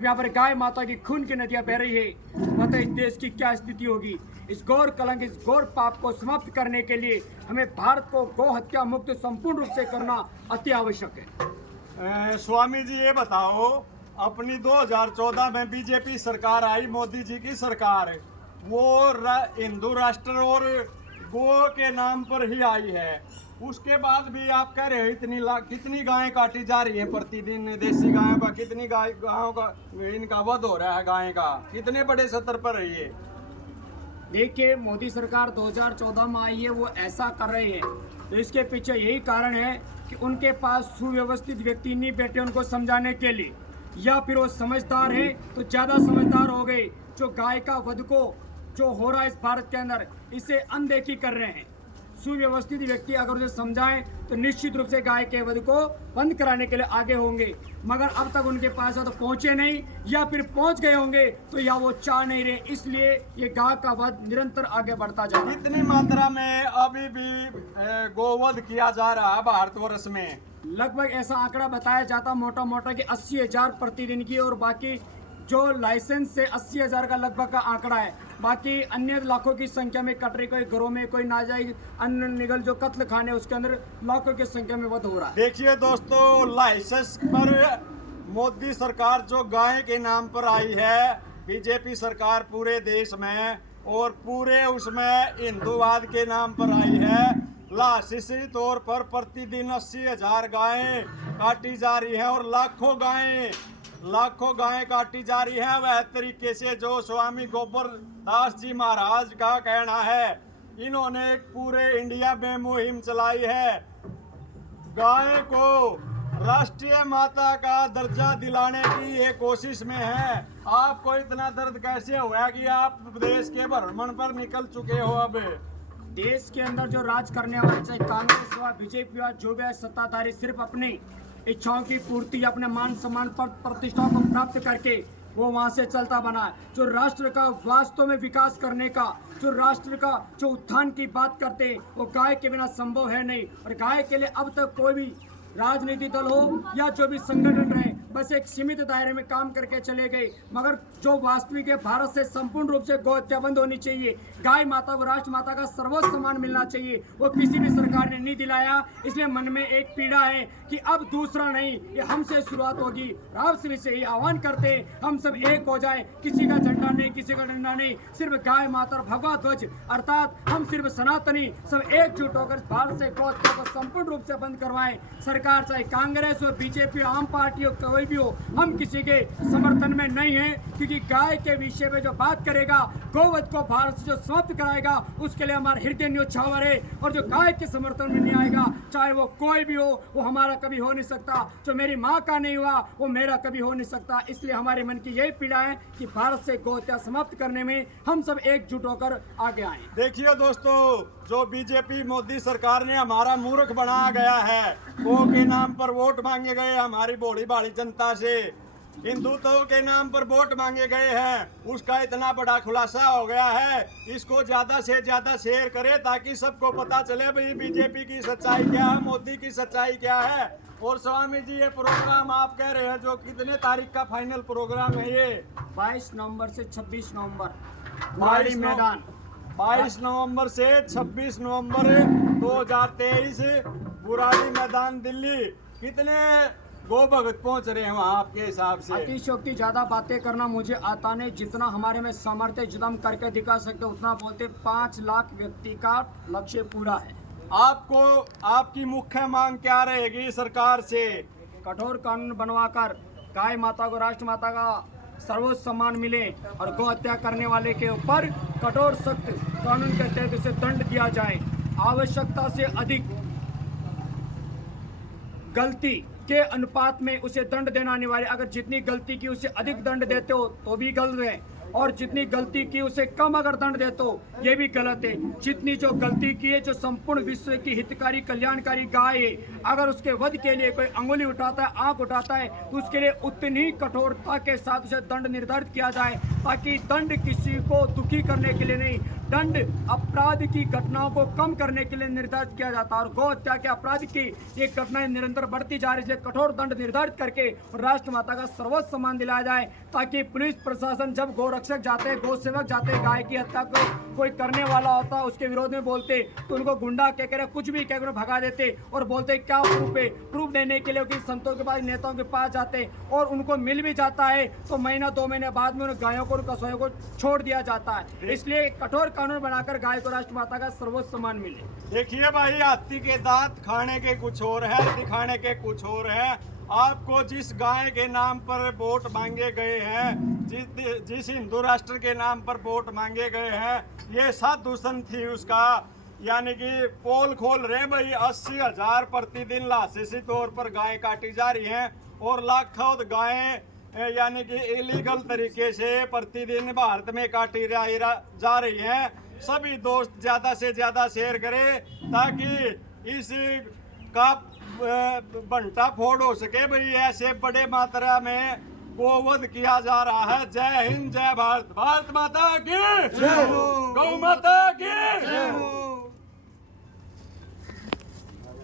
यहाँ पर गाय माता की खून की नदियां बह रही है। पता इस देश की क्या स्थिति होगी। इस घोर कलंक, इस घोर पाप को समाप्त करने के लिए हमें भारत को गौ हत्या मुक्त संपूर्ण रूप से करना अति आवश्यक है। स्वामी जी ये बताओ, अपनी 2014 में बीजेपी सरकार आई, मोदी जी की सरकार, वो हिंदू राष्ट्र और गो के नाम पर ही आई है। उसके बाद भी आप कह रहे हो कितनी गायें काटी जा रही हैं प्रतिदिन, देसी गायों का कितनी गायों का इनका वध हो रहा है, गाय का कितने बड़े स्तर पर है ये। देखिए, मोदी सरकार 2014 में आई है, वो ऐसा कर रहे हैं तो इसके पीछे यही कारण है कि उनके पास सुव्यवस्थित व्यक्ति नहीं बैठे उनको समझाने के लिए, या फिर वो समझदार है तो ज़्यादा समझदार हो गए जो गाय का वध को जो हो रहा है इस भारत के अंदर, इसे अनदेखी कर रहे हैं। सुव्यवस्थित व्यक्ति अगर उसे समझाएं तो निश्चित रूप से गाय के वध को बंद कराने के लिए आगे होंगे, मगर अब तक उनके पास तो पहुंचे नहीं, या फिर पहुंच गए होंगे तो या वो चाह नहीं रहे, इसलिए ये गाय का वध निरंतर आगे बढ़ता जा रहा है। कितनी मात्रा में अभी भी गोवध किया जा रहा है भारतवर्ष में? लगभग ऐसा आंकड़ा बताया जाता मोटा मोटा कि 80,000 प्रतिदिन की, और बाकी जो लाइसेंस से 80,000 का लगभग का आंकड़ा है। बाकी अन्य लाखों की संख्या में कट रही, कोई घरों में कोई नाजायज अन्य निगल जो कत्ल खाने उसके अंदर लाखों की संख्या में वध हो रहा है। देखिए दोस्तों, लाइसेंस पर मोदी सरकार जो गाय के नाम पर आई है, बीजेपी सरकार पूरे देश में और पूरे उसमें हिंदूवाद के नाम पर आई है। लाइसेंसी तौर पर प्रतिदिन 80,000 गायें काटी जा रही है और लाखों गायें काटी जा रही है। वह तरीके से जो स्वामी गोबरदास जी महाराज का कहना है, इन्होंने एक पूरे इंडिया में मुहिम चलाई है, गाय को राष्ट्रीय माता का दर्जा दिलाने की ये कोशिश में है। आपको इतना दर्द कैसे हुआ कि आप देश के भ्रमण पर निकल चुके हो? अब देश के अंदर जो राज करने वाले, चाहे कांग्रेस हुआ, बीजेपी हुआ, जो भी है सत्ताधारी, सिर्फ अपनी इच्छाओं की पूर्ति, अपने मान सम्मान पर प्रतिष्ठा को प्राप्त करके वो वहां से चलता बना है। जो राष्ट्र का वास्तव में विकास करने का, जो राष्ट्र का जो उत्थान की बात करते हैं, वो गाय के बिना संभव है नहीं। और गाय के लिए अब तक कोई भी राजनीतिक दल हो या जो भी संगठन रहे, बस एक सीमित दायरे में काम करके चले गए, मगर जो वास्तविक है, भारत से संपूर्ण रूप से गौ हत्या बंद होनी चाहिए। गाय माता को राष्ट्र माता का सर्वोच्च सम्मान मिलना चाहिए, वो किसी भी सरकार ने नहीं दिलाया। इसलिए मन में एक पीड़ा है कि अब दूसरा नहीं, ये हमसे शुरुआत होगी। आप सभी से ये आह्वान करते हैं, हम सब एक हो जाए, किसी का झंडा नहीं, किसी का डंडा नहीं, सिर्फ गाय माता और भगवा ध्वज, अर्थात हम सिर्फ सनातनी सब एकजुट होकर भारत से गौ हत्या को संपूर्ण रूप से बंद करवाएं। सरकार चाहे कांग्रेस हो, बीजेपी, आम पार्टी हो, कोई भी हो, हम किसी के समर्थन में नहीं है, क्योंकि गाय के विषय में जो बात करेगा, गोवध को भारत से जो समाप्त कराएगा, उसके लिए हमारा हृदय न्योछावर है। और जो गाय के समर्थन में नहीं आएगा, चाहे वो कोई भी हो, वो हमारा कभी हो नहीं सकता। जो मेरी माँ का नहीं हुआ, वो मेरा कभी हो नहीं सकता। इसलिए हमारे मन की यही पीड़ा है कि भारत से गौ हत्या समाप्त करने में हम सब एकजुट होकर आगे आए। देखिए दोस्तों, जो बीजेपी मोदी सरकार ने हमारा मूर्ख बना गया है, गौ के नाम पर वोट मांगे गए हमारी भोली भाली जनता से, हिंदुत्व के नाम पर वोट मांगे गए हैं, उसका इतना बड़ा खुलासा हो गया है। इसको ज्यादा से ज्यादा शेयर करें ताकि सबको पता चले भाई बीजेपी की सच्चाई क्या है, मोदी की सच्चाई क्या है। और स्वामी जी, ये प्रोग्राम आप कह रहे हैं जो कितने तारीख का फाइनल प्रोग्राम है ये? 22 नवंबर से 26 नवंबर बुराड़ी मैदान। 22 नवंबर से 26 नवंबर 2023 बुराड़ी मैदान, दिल्ली। कितने गो भगत पहुंच रहे हैं वहाँ आपके हिसाब से? अतिशयोक्ति ज्यादा बातें करना मुझे आता नहीं, जितना हमारे में सामर्थ्य जितना हम करके दिखा सकते उतना बोलते। 5 लाख व्यक्ति का लक्ष्य पूरा है। आपको आपकी मुख्य मांग क्या रहेगी सरकार से? कठोर कानून बनवाकर गाय माता को राष्ट्र माता का सर्वोच्च सम्मान मिले और गौ हत्या करने वाले के ऊपर कठोर सख्त कानून के तहत उसे दंड दिया जाए। आवश्यकता से अधिक गलती के अनुपात में उसे दंड देना अनिवार्य। अगर जितनी गलती की उसे अधिक दंड देते हो तो भी गलत है, और जितनी गलती की उसे कम अगर दंड देते हो ये भी गलत है। जितनी जो गलती की है, जो संपूर्ण विश्व की हितकारी कल्याणकारी गाय है, अगर उसके वध के लिए कोई अंगुली उठाता है, आंख उठाता है, तो उसके लिए उतनी ही कठोरता के साथ उसे दंड निर्धारित किया जाए, ताकि दंड किसी को दुखी करने के लिए नहीं, दंड अपराध की घटनाओं को कम करने के लिए निर्धारित किया जाता है। और गौ हत्या के अपराध की ये घटनाएं निरंतर बढ़ती जा रही है, कठोर दंड निर्धारित करके राष्ट्र माता का सर्वोच्च सम्मान दिलाया जाए। ताकि पुलिस प्रशासन जब गौरक्षक जाते, गौ सेवक जाते, गाय की हत्या को कोई करने वाला होता उसके विरोध में बोलते तो उनको गुंडा कह कर कुछ भी कहकर भगा देते और बोलते क्या प्रूफ है। प्रूफ देने के लिए कि संतों के पास, नेताओं के पास जाते और उनको मिल भी जाता है तो महीना 2 महीने बाद में उन गायों को, कसाईयों को छोड़ दिया जाता है। इसलिए कठोर कानून बनाकर गाय को राष्ट्रमाता का सर्वोच्च सम्मान मिले। देखिए भाई, हाथी के दांत खाने के कुछ और है, दिखाने के कुछ और है। आपको जिस गाय के नाम पर वोट मांगे गए हैं, जिस हिंदू राष्ट्र के नाम पर वोट मांगे गए हैं, ये साधु संत थी उसका, यानी कि पोल खोल रहे भाई 80,000 प्रतिदिन लाशेसी तौर पर गाय काटी जा रही हैं और लाखों गायें यानी कि इलीगल तरीके से प्रतिदिन भारत में काटी जा रही हैं। सभी दोस्त ज्यादा से ज्यादा शेयर करें ताकि इस का बंटा फोड़ हो सके भाई। ऐसे बड़े मात्रा में गोवध किया जा रहा है। जय हिंद, जय भारत, भारत माता की, गौ माता की।